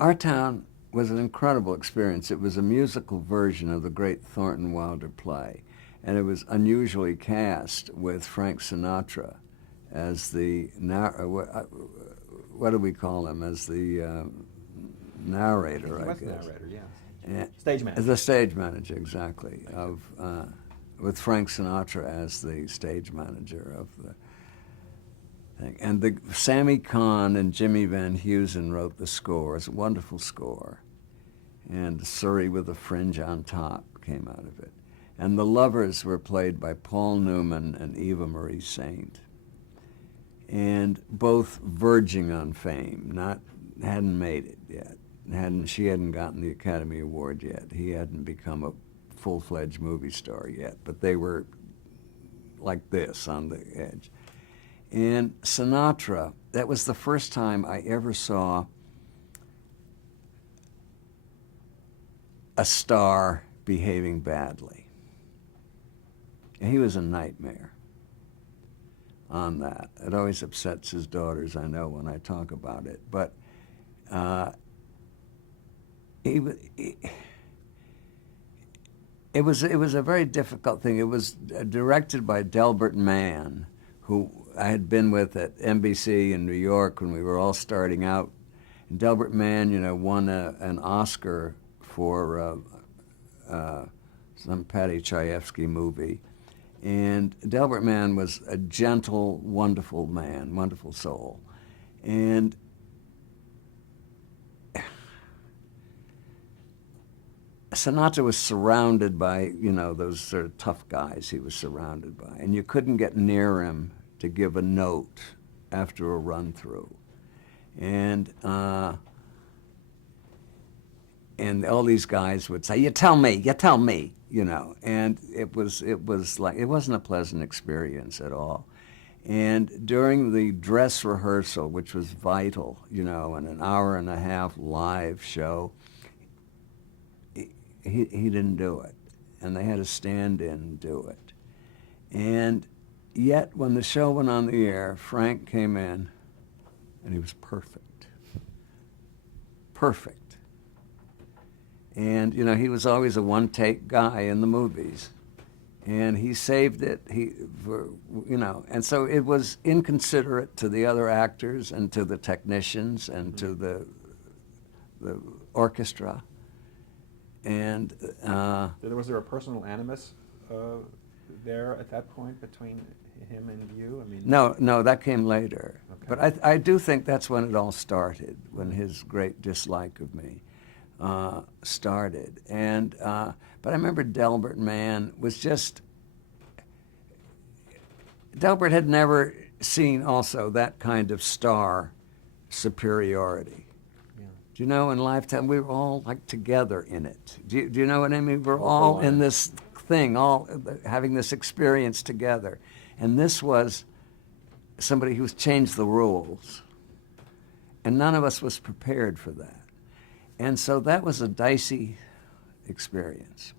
Our Town was an incredible experience. It was a musical version of the great Thornton Wilder play, and it was unusually cast with Frank Sinatra as the what do we call him? As the narrator, I guess. Narrator, yeah. And Stage manager. the stage manager, exactly, of with Frank Sinatra as the stage manager of the thing. And Sammy Cahn and Jimmy Van Heusen wrote the score. It's a wonderful score. And Surrey with a Fringe on Top came out of it. And the lovers were played by Paul Newman and Eva Marie Saint. And both verging on fame, hadn't made it yet. She hadn't gotten the Academy Award yet. He hadn't become a full-fledged movie star yet, but they were like this on the edge. And Sinatra, that was the first time I ever saw a star behaving badly. And he was a nightmare on that. It always upsets his daughters, I know, when I talk about it. But it was a very difficult thing. It was directed by Delbert Mann, who I had been with at NBC in New York when we were all starting out. And Delbert Mann, won an Oscar for some Paddy Chayefsky movie. And Delbert Mann was a gentle, wonderful man, wonderful soul. And Sinatra was surrounded by, those sort of tough guys he was surrounded by. And you couldn't get near him to give a note after a run-through. And all these guys would say, you tell me, and it wasn't a pleasant experience at all. And during the dress rehearsal, which was vital, and an hour-and-a-half live show, he didn't do it, and they had a stand-in do it. And yet, when the show went on the air, Frank came in, and he was perfect. Perfect. And, he was always a one-take guy in the movies. And he saved it, and so it was inconsiderate to the other actors and to the technicians and to the orchestra. And was there a personal animus there at that point between him and you? No, that came later. Okay. But I do think that's when it all started, when his great dislike of me started. And but I remember Delbert Mann was just. Delbert had never seen also that kind of star superiority. Do you know, in Lifetime, we were all like together in it. Do you know what I mean? We're all in this thing, all having this experience together. And this was somebody who's changed the rules. And none of us was prepared for that. And so that was a dicey experience.